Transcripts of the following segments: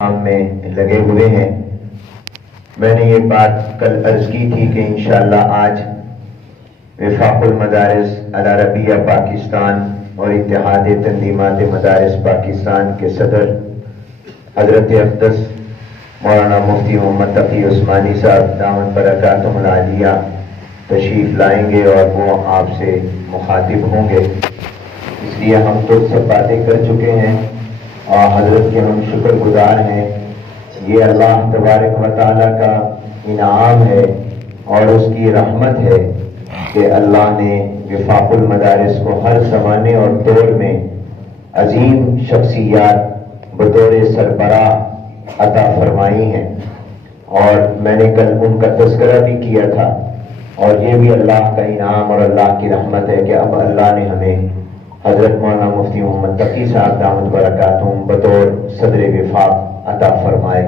کام میں لگے ہوئے ہیں۔ میں نے یہ بات کل عرض کی تھی کہ انشاءاللہ آج وفاق المدارس العربیہ پاکستان اور اتحاد تنظیمات مدارس پاکستان کے صدر حضرت اقدس مولانا مفتی محمد تقی عثمانی صاحب دامت برکاتہم العالیہ تشریف لائیں گے اور وہ آپ سے مخاطب ہوں گے۔ اس لیے ہم تو سب باتیں کر چکے ہیں اور حضرت کے ہم شکر گزار ہیں۔ یہ اللہ تبارک و تعالیٰ کا انعام ہے اور اس کی رحمت ہے کہ اللہ نے وفاق المدارس کو ہر زمانے اور دور میں عظیم شخصیات بطور سربراہ عطا فرمائی ہیں، اور میں نے کل ان کا تذکرہ بھی کیا تھا، اور یہ بھی اللہ کا انعام اور اللہ کی رحمت ہے کہ اب اللہ نے ہمیں حضرت مولانا مفتی محمد تقی صاحب دامت برکاتہم بطور صدر وفاق عطا فرمائے۔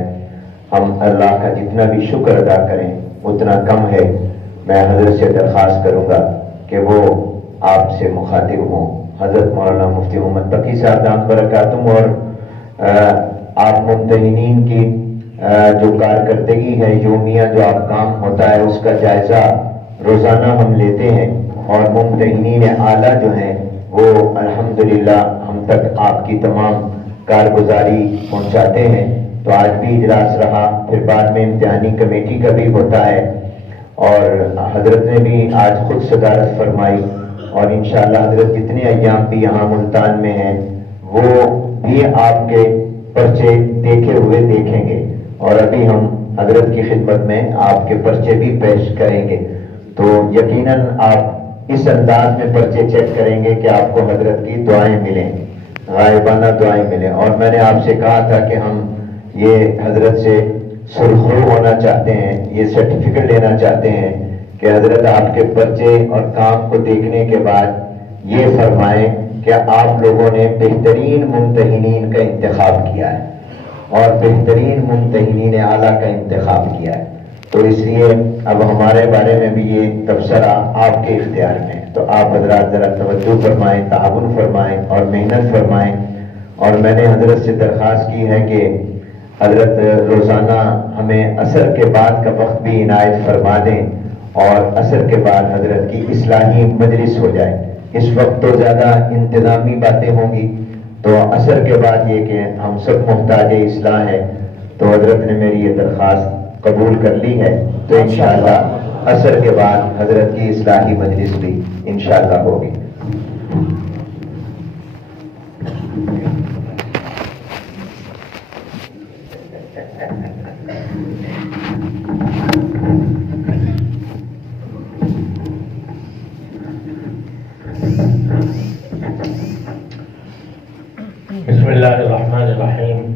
ہم اللہ کا جتنا بھی شکر ادا کریں اتنا کم ہے۔ میں حضرت سے درخواست کروں گا کہ وہ آپ سے مخاطب ہوں۔ حضرت مولانا مفتی محمد تقی صاحب دامت برکاتہم، اور آپ ممتحنین کی جو کارکردگی ہے، یومیہ جو آپ کام ہوتا ہے، اس کا جائزہ روزانہ ہم لیتے ہیں، اور ممتحنین اعلیٰ جو ہیں وہ الحمدللہ ہم تک آپ کی تمام کارگزاری پہنچاتے ہیں۔ تو آج بھی اجلاس رہا، پھر بعد میں امتحانی کمیٹی کا بھی ہوتا ہے، اور حضرت نے بھی آج خود صدارت فرمائی، اور انشاءاللہ حضرت جتنے ایام بھی یہاں ملتان میں ہیں وہ بھی آپ کے پرچے دیکھے ہوئے دیکھیں گے، اور ابھی ہم حضرت کی خدمت میں آپ کے پرچے بھی پیش کریں گے۔ تو یقیناً آپ اس انداز میں پرچے چیک کریں گے کہ آپ کو حضرت کی دعائیں ملیں، غائبانہ دعائیں ملیں۔ اور میں نے آپ سے کہا تھا کہ ہم یہ حضرت سے سرخرو ہونا چاہتے ہیں، یہ سرٹیفکیٹ لینا چاہتے ہیں کہ حضرت آپ کے پرچے اور کام کو دیکھنے کے بعد یہ فرمائیں کہ آپ لوگوں نے بہترین ممتحنین کا انتخاب کیا ہے اور بہترین ممتحنین اعلیٰ کا انتخاب کیا ہے۔ تو اس لیے اب ہمارے بارے میں بھی یہ تبصرہ آپ کے اختیار میں ہے، تو آپ حضرات ذرا توجہ فرمائیں، تعاون فرمائیں اور محنت فرمائیں۔ اور میں نے حضرت سے درخواست کی ہے کہ حضرت روزانہ ہمیں عصر کے بعد کا وقت بھی عنایت فرما دیں، اور عصر کے بعد حضرت کی اصلاحی مجلس ہو جائے۔ اس وقت تو زیادہ انتظامی باتیں ہوں گی، تو عصر کے بعد یہ کہ ہم سب محتاج اصلاح ہے، تو حضرت نے میری یہ درخواست قبول کر لی ہے، تو انشاءاللہ عصر کے بعد حضرت کی اصلاحی مجلس بھی انشاءاللہ ہوگی۔ بسم اللہ الرحمن الرحیم،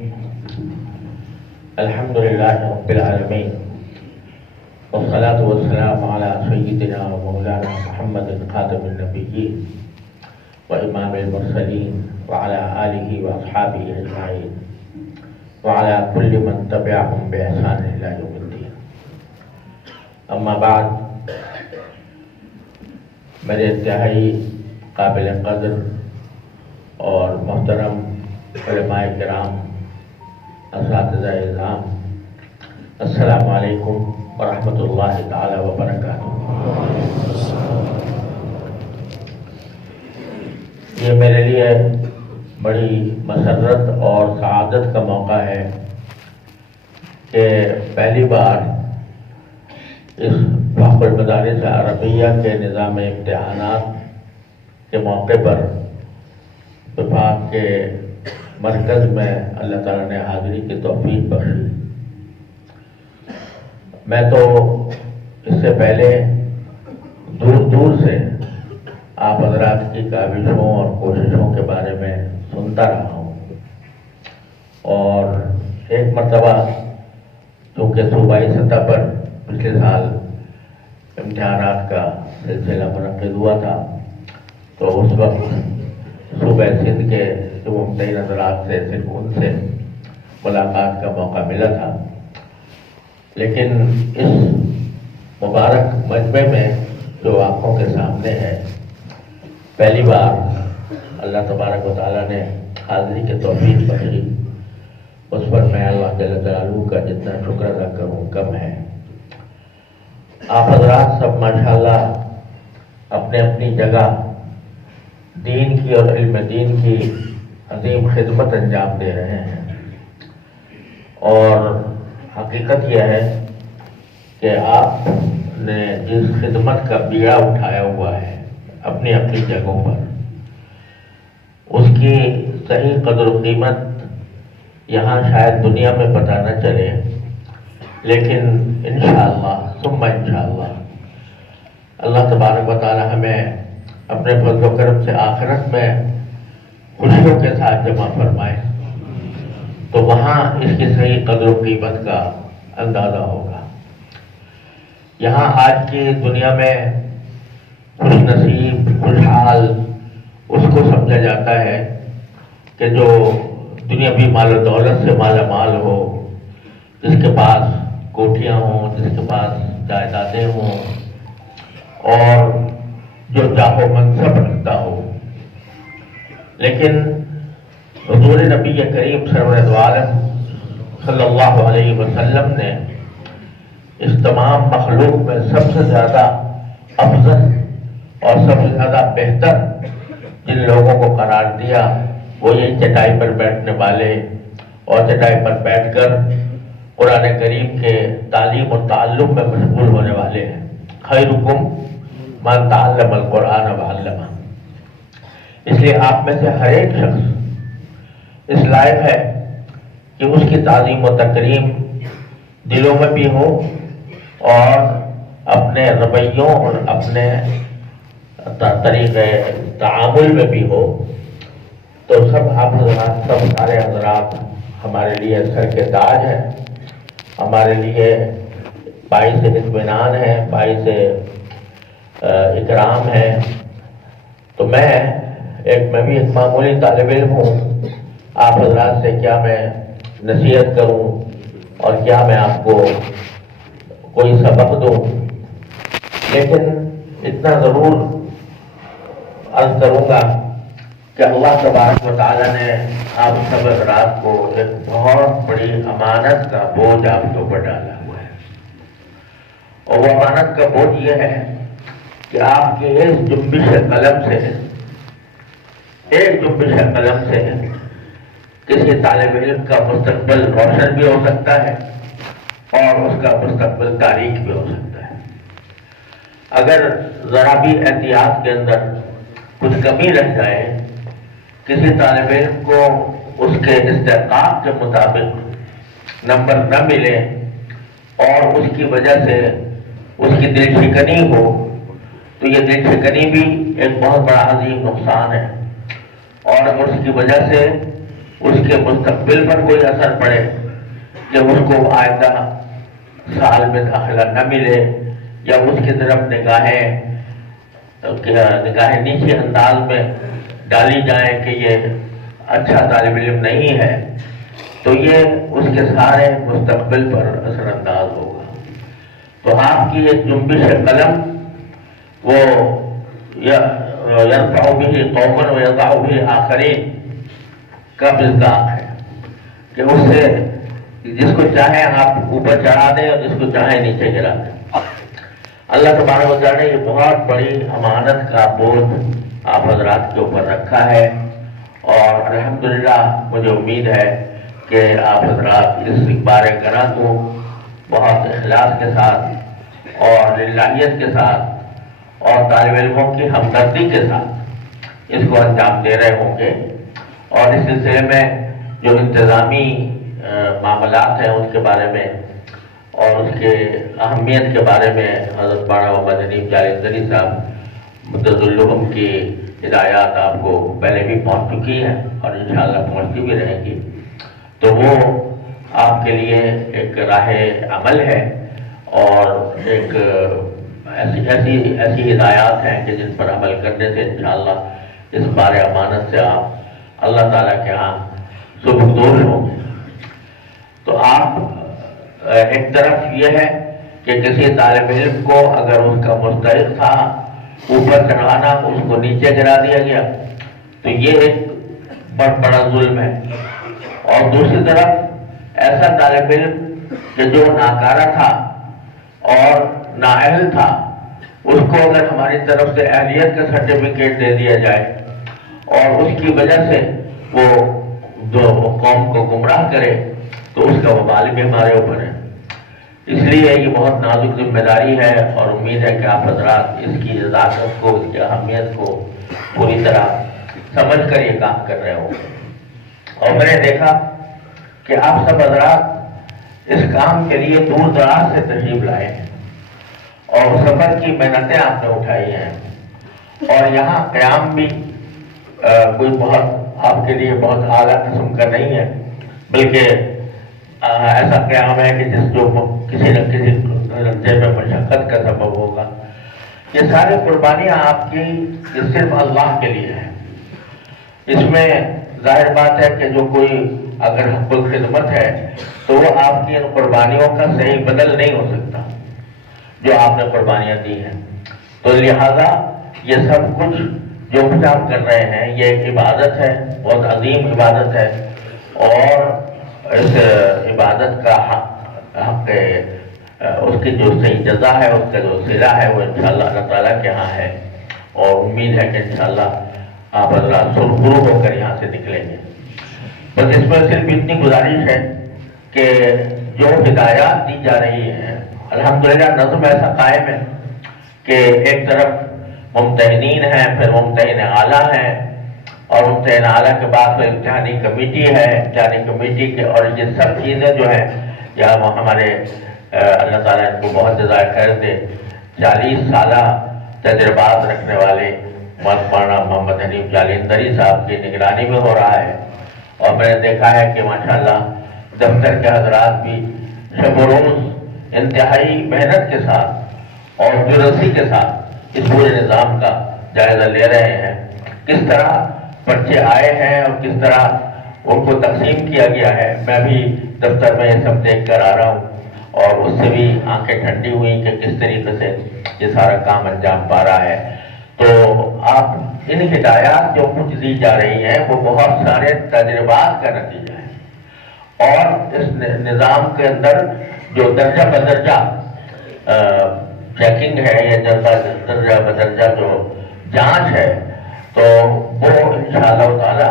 الحمدللہ رب العالمین، والصلاة والسلام علی سیدنا و مولانا محمد خاتم النبیین و امام المرسلین وعلی آلہ و اصحابہ اجمعین وعلی کل من تبعہم بإحسان الی یوم الدین۔ اما بعد، میرے انتہائی قابل قدر اور محترم علماء کرام، اساتذہ اعظام، السلام علیکم ورحمۃ اللہ تعالی وبرکاتہ۔ یہ میرے لیے بڑی مسرت اور سعادت کا موقع ہے کہ پہلی بار اس وفاق المدارس عربیہ کے نظام امتحانات کے موقع پر وفاق کے مرکز میں اللہ تعالیٰ نے حاضری کی توفیق بخشی۔ میں تو اس سے پہلے دور دور سے آپ حضرات کی کاوشوں اور کوششوں کے بارے میں سنتا رہا ہوں، اور ایک مرتبہ چونکہ صوبائی سطح پر پچھلے سال امتحانات کا سلسلہ منعقد ہوا تھا، تو اس وقت صوبہ سندھ کے جو ممتحن حضرات سے صرف ان سے ملاقات کا موقع ملا تھا، لیکن اس مبارک مجمع میں جو آنکھوں کے سامنے ہے، پہلی بار اللہ تبارک و تعالیٰ نے حاضری کے توفیق بخشی، اس پر میں اللہ جل جلالہ کا جتنا شکر ادا کروں کم ہے۔ آپ حضرات سب ماشاءاللہ اپنے اپنی جگہ دین کی اور علم دین کی عظیم خدمت انجام دے رہے ہیں، اور حقیقت یہ ہے کہ آپ نے جس خدمت کا بیڑا اٹھایا ہوا ہے اپنی اپنی جگہوں پر، اس کی صحیح قدر و قیمت یہاں شاید دنیا میں پتہ نہ چلے، لیکن انشاءاللہ ثم انشاءاللہ اللہ تبارک و تعالی ہمیں اپنے فضل و کرم سے آخرت میں خوشیوں کے ساتھ جمع فرمائے، تو وہاں اس کی صحیح قدر و قیمت کا اندازہ ہوگا۔ یہاں آج کی دنیا میں خوش نصیب خوشحال اس کو سمجھا جاتا ہے کہ جو دنیاوی مال و دولت سے مالا مال ہو، جس کے پاس کوٹھیاں ہوں، جس کے پاس جائیدادیں ہوں، اور جو جاہ و منصب رکھتا ہو۔ لیکن حضور نبی کریم سرور دو عالم صلی اللہ علیہ وسلم نے اس تمام مخلوق میں سب سے زیادہ افضل اور سب سے زیادہ بہتر جن لوگوں کو قرار دیا وہ یہی چٹائی پر بیٹھنے والے اور چٹائی پر بیٹھ کر قرآن کریم کے تعلیم و تعلم میں مشغول ہونے والے ہیں۔ خیرکم من تعلم القرآن وعلمہ۔ اس لیے آپ میں سے ہر ایک شخص اس لائق ہے کہ اس کی تعظیم و تکریم دلوں میں بھی ہو اور اپنے رویوں اور اپنے طریقے تعامل میں بھی ہو۔ تو سب آپ حضرات، سب سارے حضرات ہمارے لیے سر کے تاج ہیں، ہمارے لیے باعث اطمینان ہے، باعث اکرام ہے۔ تو میں بھی ایک معمولی طالب علم ہوں، آپ حضرات سے کیا میں نصیحت کروں اور کیا میں آپ کو کوئی سبق دوں، لیکن اتنا ضرور عرض کروں گا کہ اللہ تبارک و تعالیٰ نے آپ سب حضرات کو ایک بہت بڑی امانت کا بوجھ آپ کے اوپر ڈالا ہوا ہے، اور وہ امانت کا بوجھ یہ ہے کہ آپ کے ایک جنبش قلم سے کسی طالب علم کا مستقبل روشن بھی ہو سکتا ہے اور اس کا مستقبل تاریک بھی ہو سکتا ہے۔ اگر ذرا بھی احتیاط کے اندر کچھ کمی رہ جائے، کسی طالب علم کو اس کے استحقاق کے مطابق نمبر نہ ملے اور اس کی وجہ سے اس کی دل شکنی ہو، تو یہ دل شکنی بھی ایک بہت بڑا عظیم نقصان ہے، اور اگر اس کی وجہ سے اس کے مستقبل پر کوئی اثر پڑے کہ اس کو آئندہ سال میں داخلہ نہ ملے، یا اس کی طرف نگاہیں نیچے انداز میں ڈالی جائیں کہ یہ اچھا طالب علم نہیں ہے، تو یہ اس کے سارے مستقبل پر اثر انداز ہوگا۔ تو آپ کی ایک جنبش قلم وہ یرفع به قوما ویضع به آخرین کا مصداق ہے کہ اس سے جس کو چاہے آپ اوپر چڑھا دیں اور جس کو چاہے نیچے گرا دیں۔ اللہ تبارک و تعالیٰ نے یہ بہت بڑی امانت کا بوجھ آپ حضرات کے اوپر رکھا ہے، اور الحمدللہ مجھے امید ہے کہ آپ حضرات اس بار کرا کو بہت اخلاص کے ساتھ اور للہیت کے ساتھ اور طالب علموں کی ہمدردی کے ساتھ اس کو انجام دے رہے ہوں گے، اور اس سلسلے میں جو انتظامی معاملات ہیں اس کے بارے میں اور اس کے اہمیت کے بارے میں حضرت مولانا محمد حنیف جالندھری صاحب مدظلہم کی ہدایات آپ کو پہلے بھی پہنچ چکی ہیں اور انشاءاللہ پہنچتی بھی رہے گی، تو وہ آپ کے لیے ایک راہ عمل ہے، اور ایک ایسی ہدایات ہیں کہ جن پر عمل کرنے سے انشاءاللہ اس بار امانت سے آپ اللہ تعالیٰ کے ہاں سبکدوش ہوں گے۔ تو آپ ایک طرف یہ ہے کہ کسی طالب علم کو اگر اس کا مستحق تھا اوپر چڑھانا، اس کو نیچے گرا دیا گیا، تو یہ ایک بہت بڑا ظلم ہے، اور دوسری طرف ایسا طالب علم کہ جو ناکارہ تھا اور نااہل تھا، اس کو اگر ہماری طرف سے اہلیت کا سرٹیفکیٹ دے دیا جائے اور اس کی وجہ سے وہ جو قوم کو گمراہ کرے تو اس کا وبال بھی ہمارے اوپر ہے. اس لیے یہ بہت نازک ذمہ داری ہے اور امید ہے کہ آپ حضرات اس کی نزاکت کو، اس کی اہمیت کو پوری طرح سمجھ کر یہ کام کر رہے ہوں. اور میں نے دیکھا کہ آپ سب حضرات اس کام کے لیے دور دراز سے تشریف لائے ہیں اور سفر کی محنتیں آپ نے اٹھائی ہیں، اور یہاں قیام بھی کوئی بہت آپ کے لیے بہت اعلیٰ قسم کا نہیں ہے، بلکہ ایسا قیام ہے کہ جس جو کسی نہ کسی درجے میں مشقت کا سبب ہوگا. یہ ساری قربانیاں آپ کی یہ صرف اللہ کے لیے ہیں. اس میں ظاہر بات ہے کہ جو کوئی اگر حق الخدمت ہے تو وہ آپ کی ان قربانیوں کا صحیح بدل نہیں ہو سکتا جو آپ نے قربانیاں دی ہیں. تو لہذا یہ سب کچھ جو کچھ آپ کر رہے ہیں یہ ایک عبادت ہے، بہت عظیم عبادت ہے، اور اس عبادت کا حق اس کی جو صحیح جزا ہے، اس کا جو صلہ ہے وہ انشاءاللہ اللہ تعالیٰ کے ہاں ہے، اور امید ہے کہ انشاءاللہ آپ حضرات سرخرو ہو کر یہاں سے نکلیں گے. بس اس میں صرف اتنی گزارش ہے کہ جو ہدایات دی جا رہی ہیں الحمدللہ نظم ایسا قائم ہے کہ ایک طرف ممتحنین ہیں، پھر ممتحن اعلیٰ ہیں، اور ممتحن اعلیٰ کے بعد پھر امتحانی کمیٹی ہے، امتحانی کمیٹی کے، اور یہ سب چیزیں جو ہیں یا ہمارے اللہ تعالیٰ ان کو بہت جزائے خیر دے، 40 سالہ تجربات رکھنے والے مولانا محمد حنیف جالندری صاحب کی نگرانی میں ہو رہا ہے. اور میں نے دیکھا ہے کہ ماشاءاللہ دفتر کے حضرات بھی شب و روز انتہائی محنت کے ساتھ اور جرأتی کے ساتھ اس پورے نظام کا جائزہ لے رہے ہیں، کس طرح پرچے آئے ہیں اور کس طرح ان کو تقسیم کیا گیا ہے. میں بھی دفتر میں یہ سب دیکھ کر آ رہا ہوں اور اس سے بھی آنکھیں ٹھنڈی ہوئی کہ کس طریقے سے یہ سارا کام انجام پا رہا ہے. تو آپ ان ہدایات جو کچھ دی جا رہی ہیں وہ بہت سارے تجربات کا نتیجہ ہے، اور اس نظام کے اندر جو درجہ بدرجہ چیکنگ ہے یا درجہ بدرجہ جو جانچ ہے، تو وہ انشاءاللہ تعالی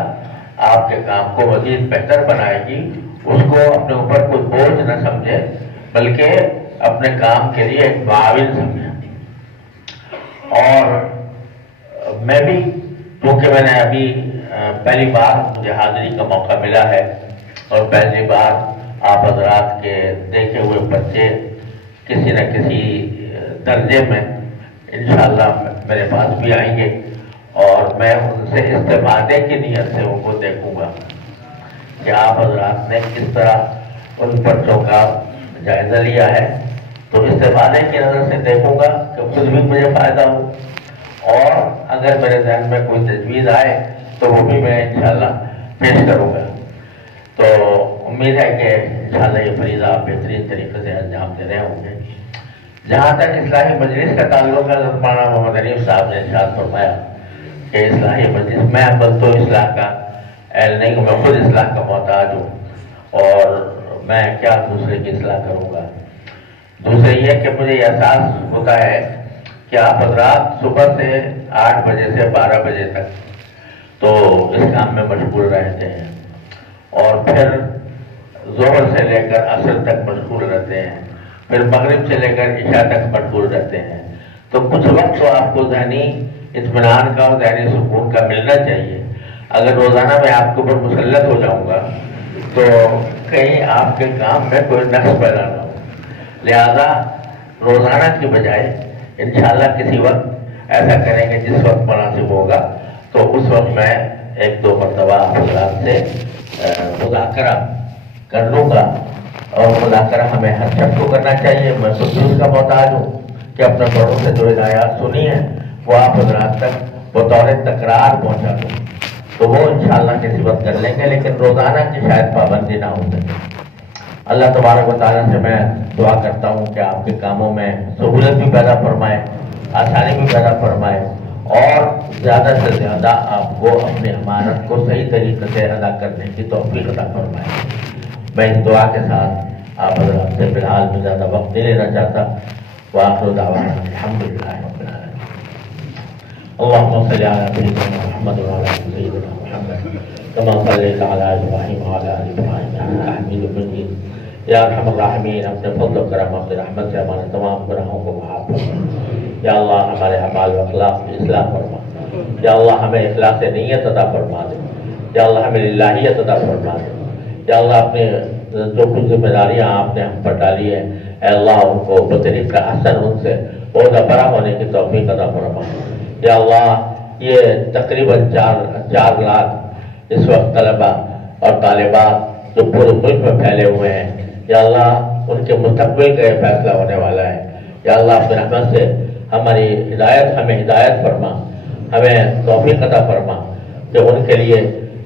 آپ کے کام کو مزید بہتر بنائے گی. اس کو اپنے اوپر کوئی بوجھ نہ سمجھے بلکہ اپنے کام کے لیے ایک معاون سمجھے. اور میں بھی کیونکہ میں نے ابھی پہلی بار مجھے حاضری کا موقع ملا ہے اور پہلی بار آپ حضرات کے دیکھے ہوئے بچے کسی نہ کسی درجے میں انشاءاللہ میرے پاس بھی آئیں گے، اور میں ان سے استفادے کی نیت سے ان کو دیکھوں گا کہ آپ حضرات نے کس طرح ان پرچوں کا جائزہ لیا ہے. تو استفادے کی نظر سے دیکھوں گا کہ خود بھی مجھے فائدہ ہو، اور اگر میرے ذہن میں کوئی تجویز آئے تو وہ بھی میں انشاءاللہ پیش کروں گا. تو امید ہے کہ انشاءاللہ یہ فریضہ آپ بہترین طریقے سے انجام دے رہے ہوں گے. جہاں تک اصلاحی مجلس کا تعلق ہے، مولانا محمد حنیف صاحب نے ارشاد فرمایا کہ اصلاحی مجلس، میں بس تو اصلاح کا اہل نہیں ہوں، میں خود اصلاح کا محتاج ہوں، اور میں کیا دوسرے کی اصلاح کروں گا. دوسرے یہ کہ مجھے یہ احساس ہوتا ہے کہ آپ حضرات صبح سے 8 بجے سے 12 بجے تک تو اس کام میں مشغول رہتے ہیں، اور پھر ظہر سے لے کر عصر تک مشغول رہتے ہیں، پھر مغرب سے لے کر عشاء تک مشغول رہتے ہیں. تو کچھ وقت تو آپ کو ذہنی اطمینان کا اور ذہنی سکون کا ملنا چاہیے. اگر روزانہ میں آپ کے اوپر مسلط ہو جاؤں گا تو کہیں آپ کے کام میں کوئی نقص پیدا نہ ہو. لہذا روزانہ کی بجائے انشاءاللہ کسی وقت ایسا کریں گے جس وقت مناسب ہوگا، تو اس وقت میں 1-2 مرتبہ حضرات سے مذاکرہ کر لوں گا. اور مذاکرہ ہمیں ہر شخص کو کرنا چاہیے. میں خود بھی اس کا محتاج ہوں کہ اپنے بڑوں سے جو ہدایات سنی ہیں وہ آپ حضرات تک بطور تکرار پہنچا دوں. تو وہ انشاءاللہ کسی وقت کر لیں گے، لیکن روزانہ کی شاید پابندی نہ ہو سکے. اللہ تبارک و تعالیٰ سے میں دعا کرتا ہوں کہ آپ کے کاموں میں سہولت بھی پیدا فرمائے، آسانی بھی پیدا فرمائے، اور زیادہ سے زیادہ آپ کو اپنی امانت کو صحیح طریقے سے ادا کرنے کی توفیق عطا فرمائے. میں اس دعا کے ساتھ آپ حضرات سے فی الحال میں زیادہ وقت نہیں لینا چاہتا. وآخر دعوانا الحمدللہ رب العالمین. اللهم صل على سيدنا محمد وعلى آل سيدنا محمد كما صليت على إبراهيم وعلى آل إبراهيم إنك حميد مجيد. یا ارحم الراحمین اپنے فضل و کرم اپنے رحمت سے ہمارے تمام گناہوں کو معاف فرما. یا اللہ ہمارے اعمال و اخلاق کی اصلاح فرما. یا اللہ ہمیں اخلاص نیت عطا فرما دے. یا اللہ ہمیں للہیت عطا فرما دے. یا اللہ اپنے جو کچھ ذمہ داریاں آپ نے ہم پر ڈالی ہیں اے اللہ ان کو بطریقہ حسن ان سے عہدہ برا ہونے کی توفیق عطا فرما. یا اللہ یہ تقریباً 4 لاکھ اس وقت طلبہ اور طالبات جو پورے ملک میں پھیلے ہوئے ہیں یا اللہ ان کے مستقبل کا یہ فیصلہ ہونے والا ہے. یا اللہ اپنے رحمت سے ہماری ہمیں ہدایت فرما, ہمیں توفیق عطا فرما کہ ان کے لیے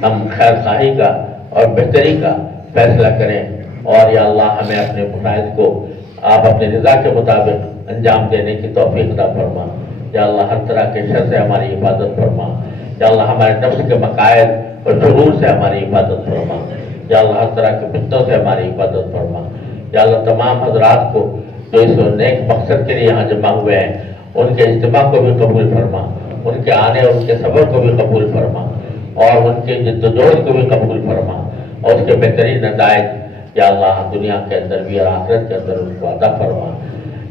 ہم خیر خواہی کا اور بہتری کا فیصلہ کریں. اور یا اللہ ہمیں اپنے فرائض کو آپ اپنے رضا کے مطابق انجام دینے کی توفیق عطا فرما. یا اللہ ہر طرح کے شر سے ہماری حفاظت فرما. یا اللہ ہمارے نفس کے مقاصد اور شرور سے ہماری حفاظت فرما. یا اللہ ہر طرح کے فتنوں سے ہماری حفاظت فرما. یا اللہ تمام حضرات کو جو اس نیک مقصد کے لیے یہاں جمع ہوئے ہیں ان کے اجتماع کو بھی قبول فرما, ان کے آنے اور ان کے صبر کو بھی قبول فرما, اور ان کے جدوجہد کو بھی قبول فرما, اور اس کے بہترین نتائج یا اللہ دنیا کے اندر بھی اور آخرت کے اندر ان کو عطا فرما.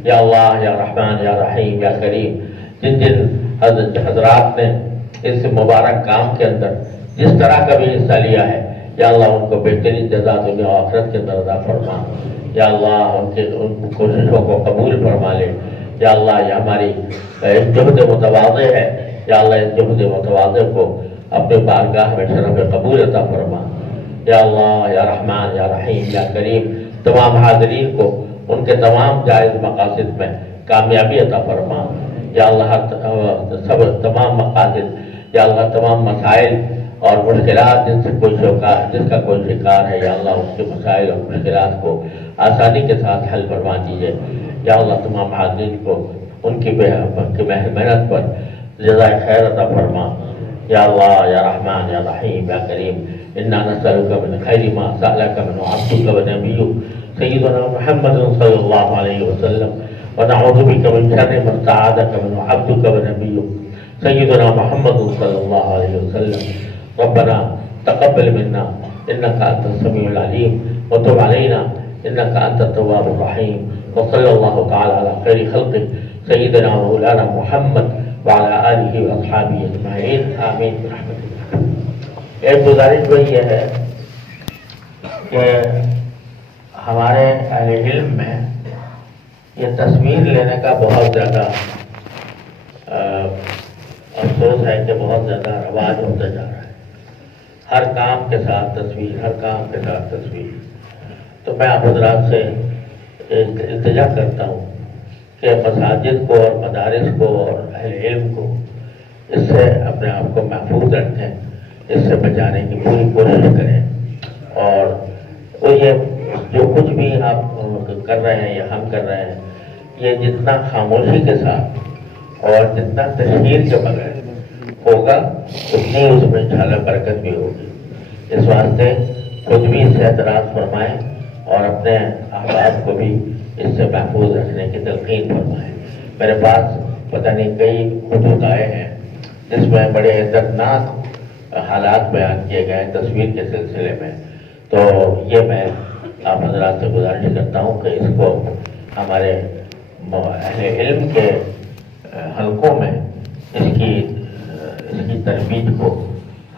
یا اللہ یا رحمان یا رحیم یا کریم, جن حضرات نے اس مبارک کام کے اندر جس طرح کا بھی حصہ لیا ہے یا اللہ ان کو بہترین جزا دنیا و آخرت کے اندر عطا فرما. یا اللہ ان کوششوں کو قبول فرما لے. یا اللہ یہ ہماری جہد متواضع ہے, یا اللہ اس جہد متواضع کو اپنے بارگاہ میں شرف قبول عطا فرما. یا اللہ یا رحمان یا رحیم یا کریم, تمام حاضرین کو ان کے تمام جائز مقاصد میں کامیابی عطا فرما. یا اللہ سب تمام مقاصد یا اللہ تمام مسائل اور مشکلات جس کا کوئی شکار ہے یا اللہ اس کے مسائل اور مشکلات کو آسانی کے ساتھ حل فرما دیجیے. یا اللہ تمام حاضرین کو ان کی محنت پر جزائے خیر عطا فرما. یا اللہ یا رحمان یا رحیم یا کریم, انا نسألک من خیر ما سألک من عبدک و نبیک سیدنا محمد صلی اللہ علیہ وسلم, ونعوذ بک من شر ما استعاذک من عبدک و نبیک سیدنا محمد صلی اللہ علیہ وسلم. ربنا تقبل منا انك انت السميع العليم وتب علينا انك انت التواب الرحيم. وصلى الله تعالى على خير خلقه سيدنا مولانا محمد وعلى آله واصحابه اجمعين آمین برحمتک. ایک گزارش وہی یہ ہے کہ ہمارے اہل علم میں یہ تصویر لینے کا بہت زیادہ افسوس ہے کہ بہت زیادہ رواج ہوتا جا رہا ہے. ہر کام کے ساتھ تصویر, ہر کام کے ساتھ تصویر. تو میں آپ حضرات سے التجا کرتا ہوں کہ مساجد کو اور مدارس کو اور اہل علم کو اس سے اپنے آپ کو محفوظ رکھیں, اس سے بچانے کی پوری کوشش کریں. اور وہ یہ جو کچھ بھی آپ کر رہے ہیں یا ہم کر رہے ہیں, یہ جتنا خاموشی کے ساتھ اور جتنا تشہیر کے بغیر ہوگا اتنی اس میں انشاءاللہ برکت بھی ہوگی. اس واسطے خود بھی اس سے اعتراض فرمائیں اور اپنے احباب کو بھی اس سے محفوظ رکھنے کی تلقین فرمائیں. میرے پاس پتہ نہیں کئی خطوط آئے ہیں جس میں بڑے دردناک حالات بیان کیے گئے ہیں تصویر کے سلسلے میں. تو یہ میں آپ حضرات سے گزارش کرتا ہوں کہ اس کو ہمارے اہل علم کے حلقوں میں اس کی ترویج کو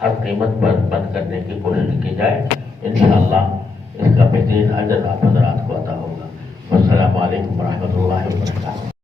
ہر قیمت پر بند کرنے کی کوشش کی جائے. انشاءاللہ اس کا بہترین اجر آپ حضرات کو عطا ہوگا. والسلام علیکم ورحمۃ اللہ وبرکاتہ.